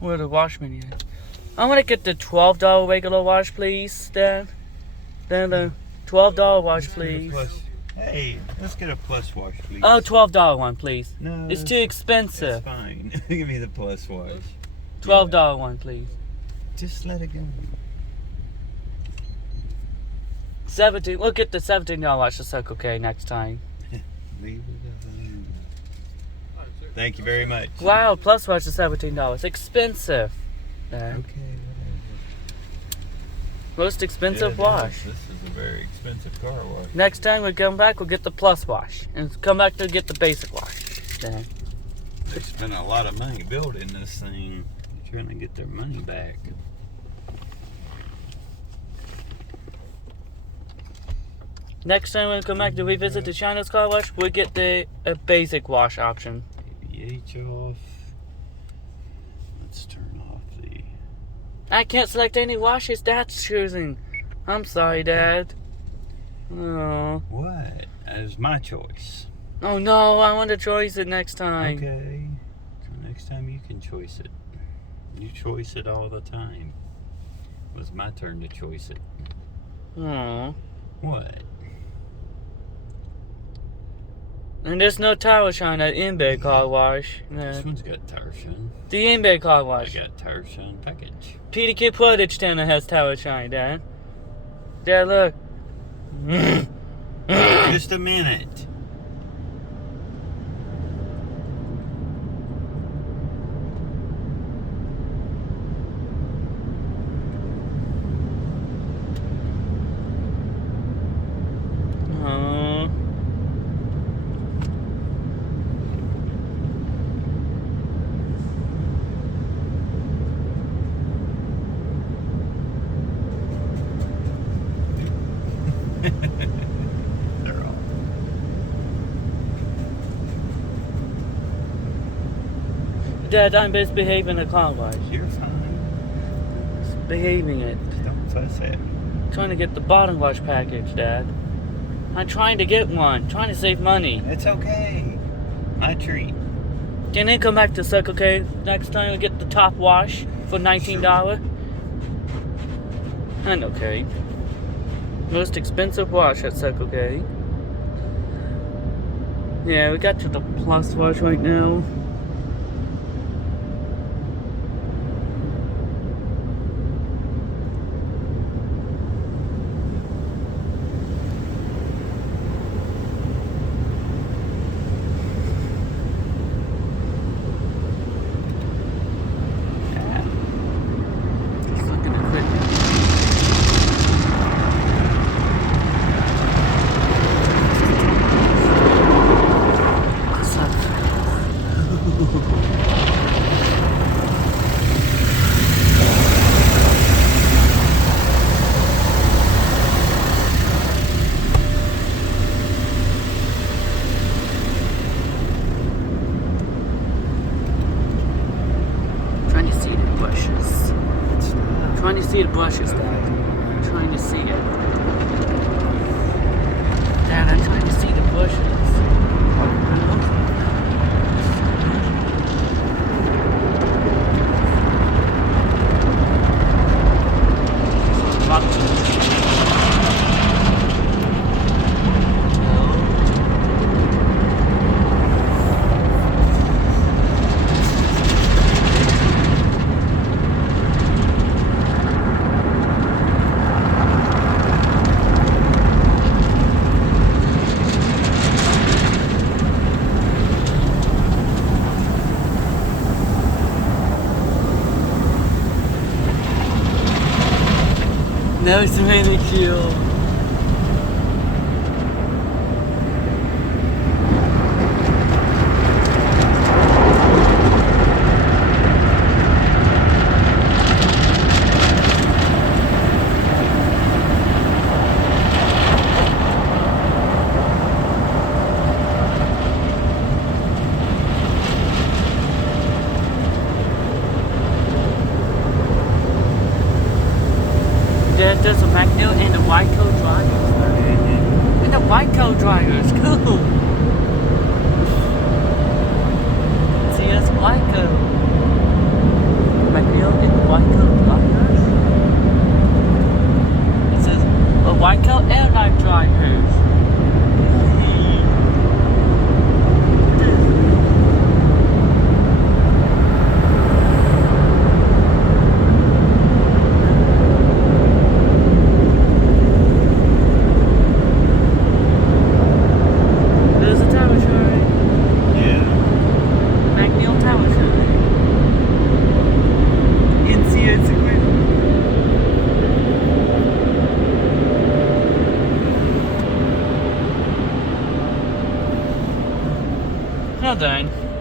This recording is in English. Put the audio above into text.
Where the wash menu at? I want to get the $12 regular wash, please, Dad. Then the $12 wash, please. Hey, let's get a plus wash, please. Oh, $12 one, please. No, It's too expensive. That's fine. Give me the plus wash. $12 one, please. Just let it go. 17. We'll get the $17 wash to Circle K next time. Leave it alone. Thank you very much. Wow, plus wash is $17. Expensive. Dad. Okay, whatever. Most expensive wash. This is a very expensive car wash. Next time we come back, we'll get the plus wash. And come back to get the basic wash. Dad. They spent a lot of money building this thing. They're trying to get their money back. Next time we come back to revisit the China's car wash, we'll get the basic wash option. ABH off. Let's turn off the... I can't select any washes Dad's choosing. I'm sorry, Dad. Oh. What? That is my choice. Oh no, I want to choice it next time. Okay. So next time you can choice it. You choice it all the time. It was my turn to choice it. Oh. What? And there's no tire shine at in-bay car wash. This one's got tire shine. The in-bay car I wash. got tire shine package. PDK Portage Tanner has tire shine, Dad. Dad, look. Just a minute. Oh. They're all. Dad, I'm misbehaving a car wash. You're fine. Behaving it. Just don't fuss at me. Trying to get the bottom wash package, Dad. I'm trying to get one. Trying to save money. It's okay. My treat. Can they come back to Circle K next time and get the top wash for $19? And okay. Most expensive wash at Circle K. Yeah, we got to the plus wash right now. Just looking at it. Trying to see the bushes. Trying to see the bushes, Dad. Trying to see it. Dad, I'm trying to see the bushes. That was really cool. There's a Macneil and a Ryko driver. And the Ryko driver is cool. See, that's Ryko. done.